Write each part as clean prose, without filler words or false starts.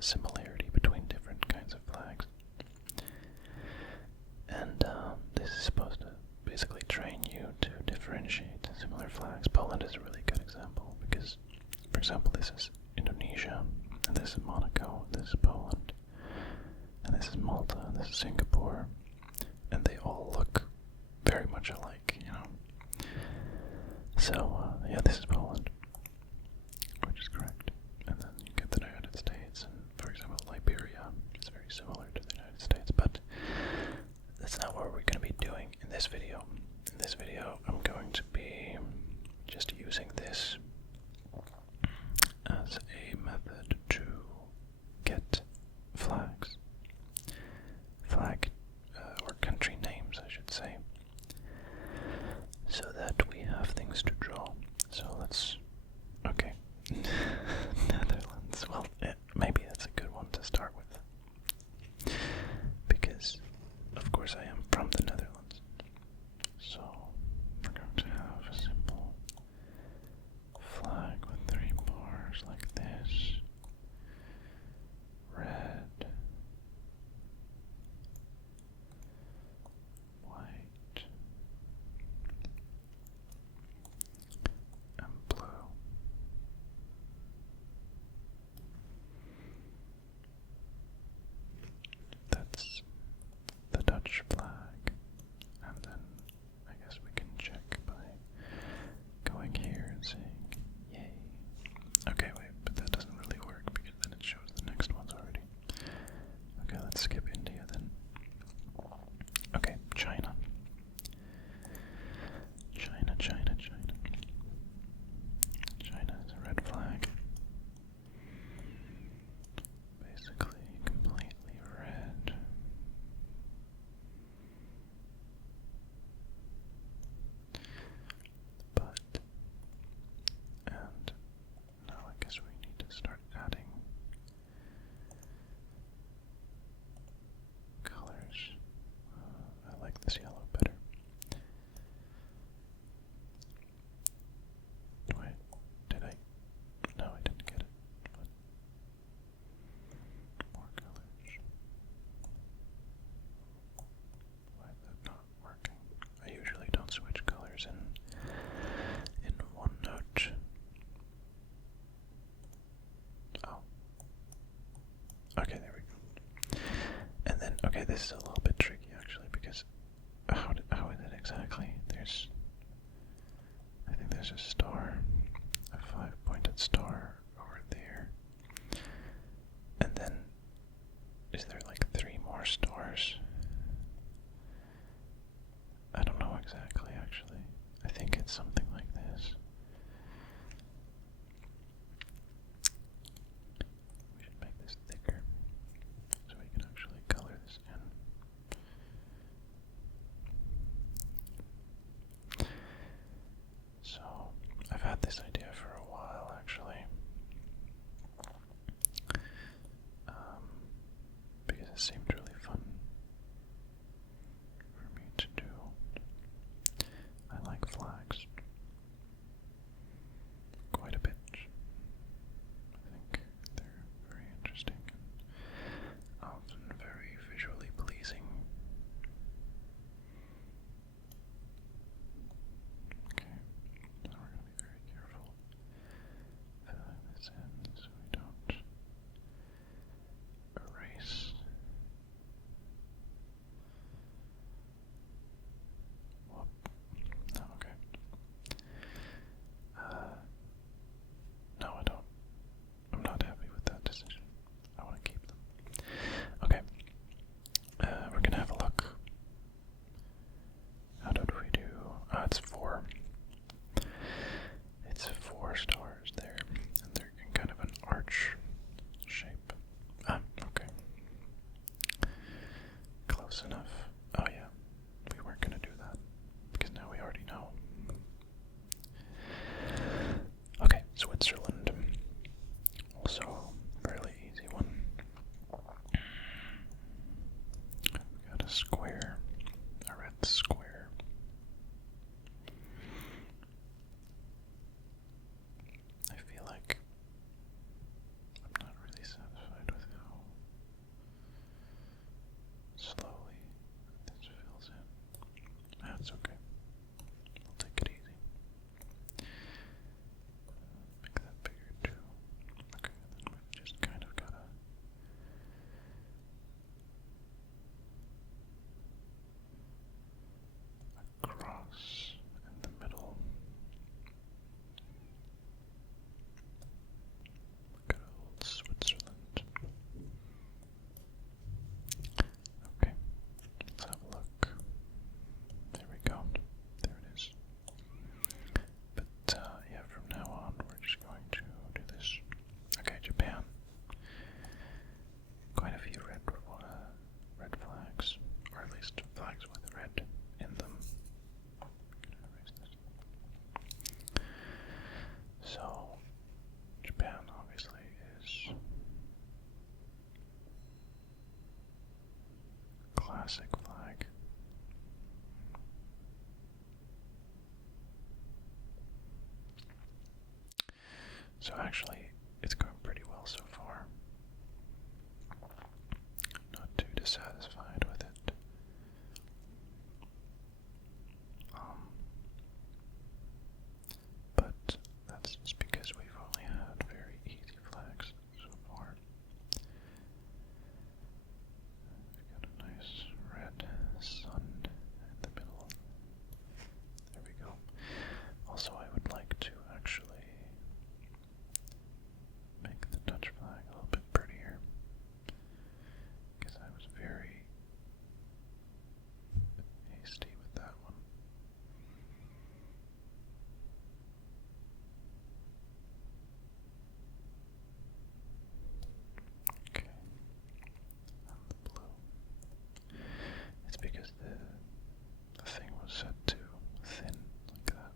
similarity between different kinds of flags. And this is supposed to basically train you to differentiate similar flags. Poland is a really good example because, for example, this is Indonesia, and this is Monaco, and this is Poland, and this is Malta, and this is Singapore, and they all look very much alike, you know. So, yeah, this is Poland, which is correct. And then you get the United States, and for example, Liberia is very similar to the United States, but that's not what we're going to be doing in this video. In this video, I'm going to be just using this as a method to get flags. Or country names, I should say. So that we have things to draw. So let's... Okay. Netherlands. Well, maybe that's a good one to start with. Because, of course, I am from the Netherlands. So, we're going to have a simple flag with 3 bars like this. Red. White. And blue. That's the Dutch flag. And then I guess we can check by going here and saying yay. Okay, wait, but that doesn't really work because then it shows the next ones already. Okay, let's skip India then. Okay, China. China. China is a red flag. Basically, completely red. But, and now I guess we need to start adding colors. I like this yellow better. Wait, did I? No, I didn't get it. What? More colors. Why is that not working? I usually don't switch colors in OneNote. Oh. Okay, there we go. And then, okay, this is a little bit tricky actually because how is it exactly? I think there's a star, a 5-pointed star over there. And then, is there like 3 more stars? I don't know exactly actually. I think it's something like this. We should make this thicker so we can actually color this in. So, I've had this idea for a while actually. Because it seemed really fun for me to do. I like flags quite a bit. I think they're very interesting and often very visually pleasing. Okay, now we're going to be very careful filling this in so we don't erase classic flag. So actually, it's going pretty well so far. Not too dissatisfied with it. But that's just because we've only had very easy flags so far. We've got a nice red sun in the middle. There we go. Also, I would like to actually make the Dutch flag a little bit prettier, because I was very hasty with that one. Okay, and the blue. It's because the thing was set too thin, like that.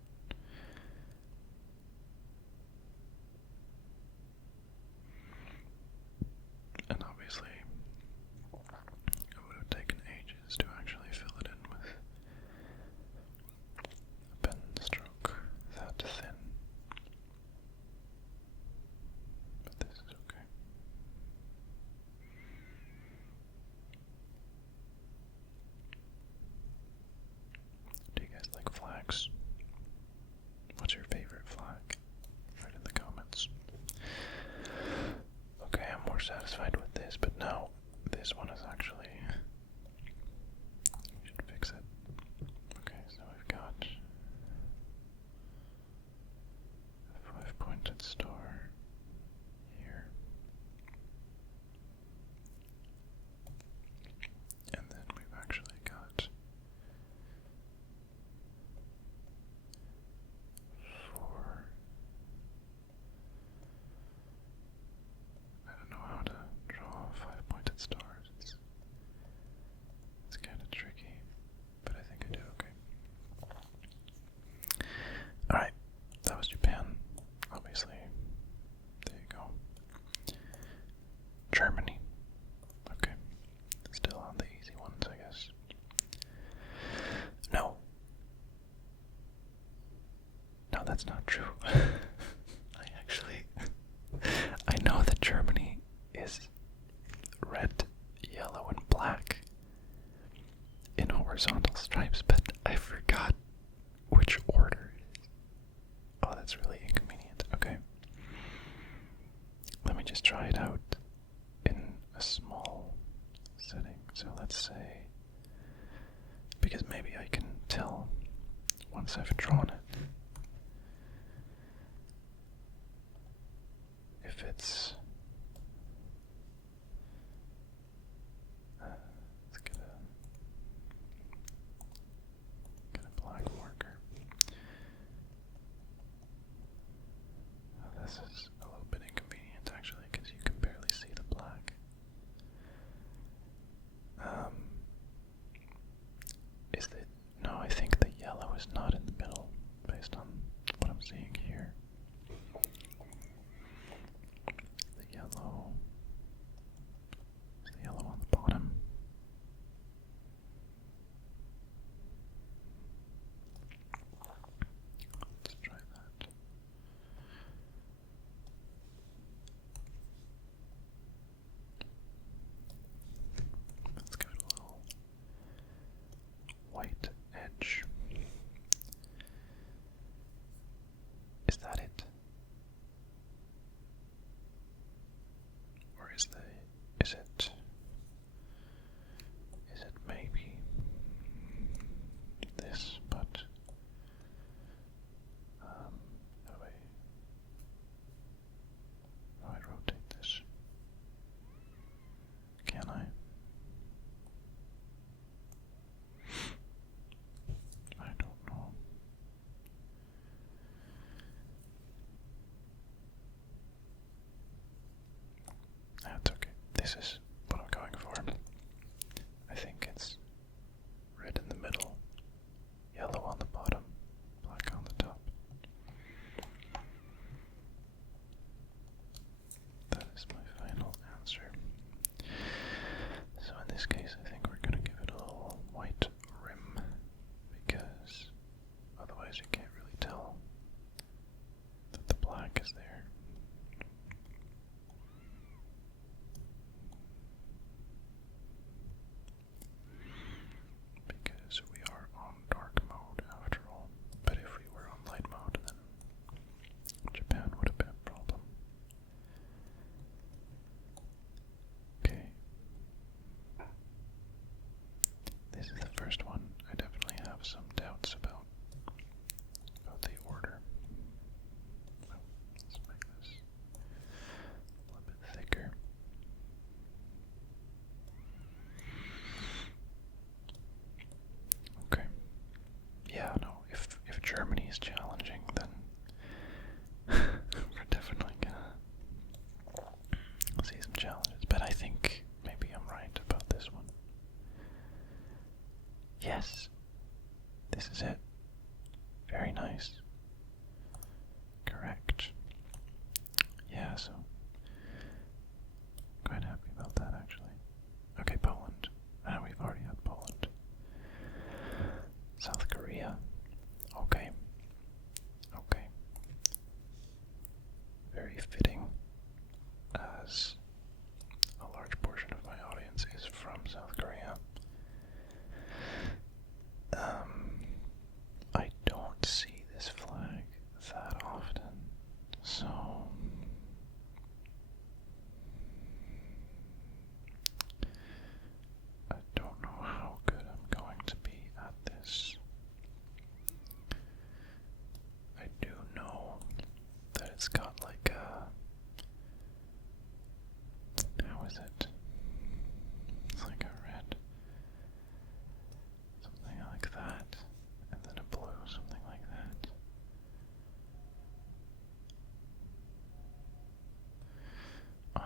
And obviously, it would have taken ages to actually fill it in with a pen stroke that thin. But this is okay. Do you guys like flags? What's your favorite flag? Write in the comments. Okay, I'm more satisfied with this, but now this one is actually... we should fix it. Okay, so we've got a 5-pointed star here. And then we've actually got 4... I don't know how to draw 5-pointed stars. It's kind of tricky, but I think I do okay. Alright, that was Japan, obviously. There you go. Germany. Okay, still on the easy ones, I guess. No. No, that's not true. I know that Germany is red, yellow, and black in horizontal stripes, but I forgot which order it is. Oh, that's really inconvenient. Okay. Let me just try it out in a small setting. So let's say, because maybe I can tell once I've drawn it if it's let's get a black marker. This is a little bit inconvenient actually, because you can barely see the black. Is it? No, I think the yellow is not in the middle, based on what I'm seeing here. The yellow on the bottom. Let's try that. Let's give it a little white edge. Is that it? Or is it maybe this, but how do I rotate this? Can I? I don't know. That's okay. This is what I'm going for. I think it's red in the middle, yellow on the bottom, black on the top. That is my final answer. So in this case, I think we're going to give it a little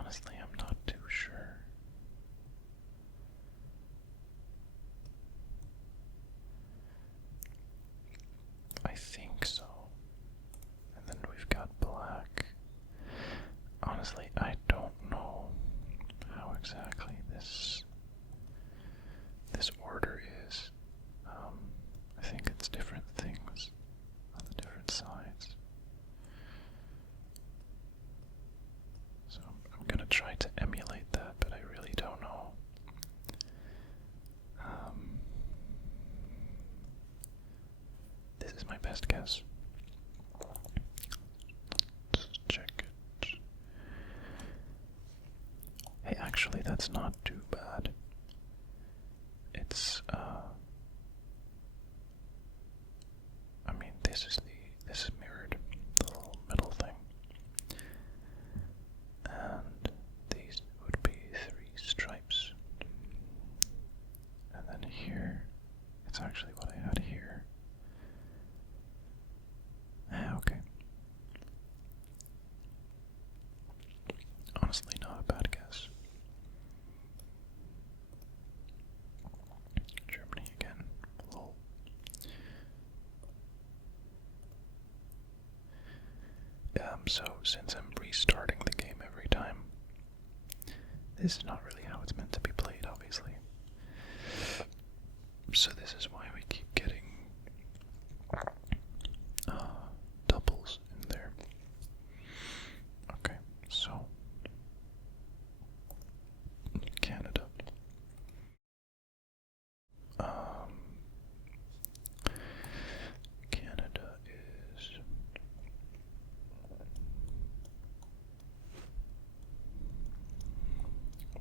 Honestly, I'm not too sure. I think so. And then we've got black. Honestly, I don't know how exactly this order is. I think it's different things on the different sides. So I'm gonna try to emulate that, but I really don't know. This is my best guess. Let's check it. Hey, actually, that's not too bad. It's, I mean, this is mirrored, the little middle thing. And these would be 3 stripes. And then here, it's actually what I had here. Okay. Honestly, not a bad guess. Germany again. Lol. So since I'm restarting the game every time, this is not really how it's meant to be played, obviously. So this is why we keep getting doubles in there. Okay, so Canada. Canada is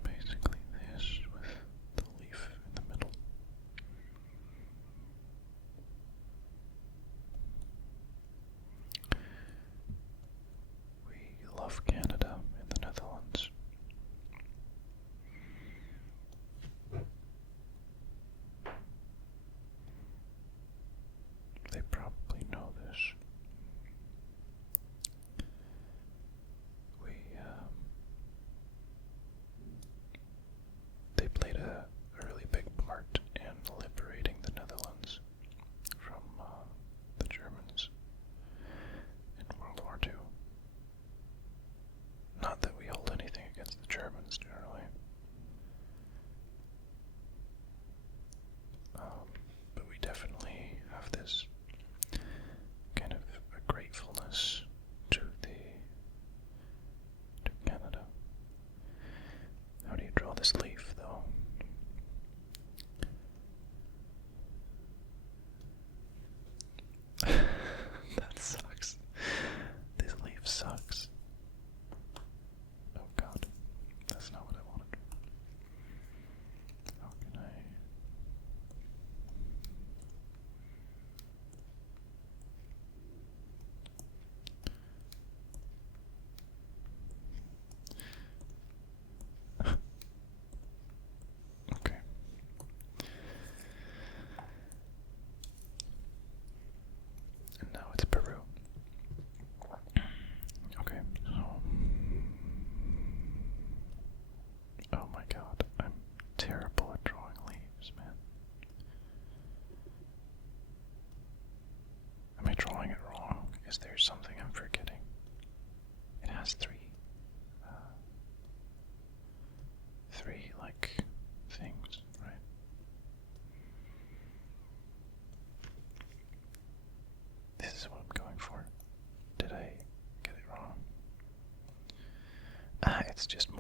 basically this with the leaf in the middle. We love Canada in the Netherlands. They probably know this. They played a really big part in liberating the Netherlands from the Germans in World War II. Not that we hold anything against the Germans, generally. But we definitely have this kind of a gratefulness to Canada. How do you draw this leaf, though? That sucks. This leaf sucks. Oh god. That's not what I wanted. How can I... Okay. And now it's Peru. Okay, so... Oh my god, I'm terrible at drawing leaves, man. Am I drawing it wrong? Is there something I'm forgetting? It has 3, like, things, right? This is what I'm going for. Did I get it wrong? It's just